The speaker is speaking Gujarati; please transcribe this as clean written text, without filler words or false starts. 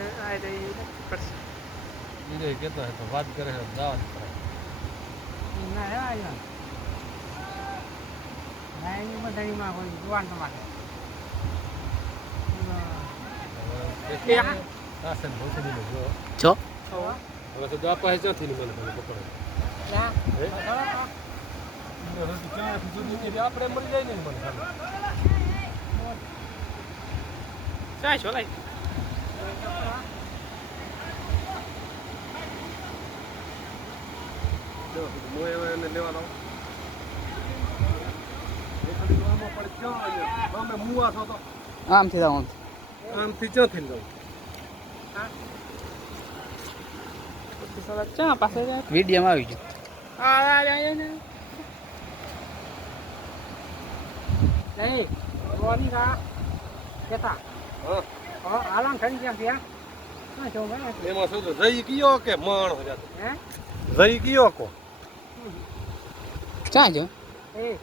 આ રહી પડશે એ કહેતો હે તો વાત કરે છે જવાનું પડે ના આવ્યા ના એની બધામાં કોઈ જોવાનું તમારે આસન ભોસડીને જો જો હવે તો બાપા ક્યાંથી મને ખબર પકડે ક્યાંથી સુધી આપણે મળી જાય ને મને ખાલી ચાલ ચોલાય એને લેવા દઉં અમે મુવા છો તો આમથી જાવ આમથી ક્યાંથી લઉં ચા પાસે જાય વિડીયોમાં આવી ગયું આ ને નહીં રોની કા કેતા હા આલામ થઈ ગયા ત્યાં શું છો ભાઈ એમાં શું તો જઈ ગયો કે માણો જાતો હે જઈ ગયો કો ક્યાં જો એ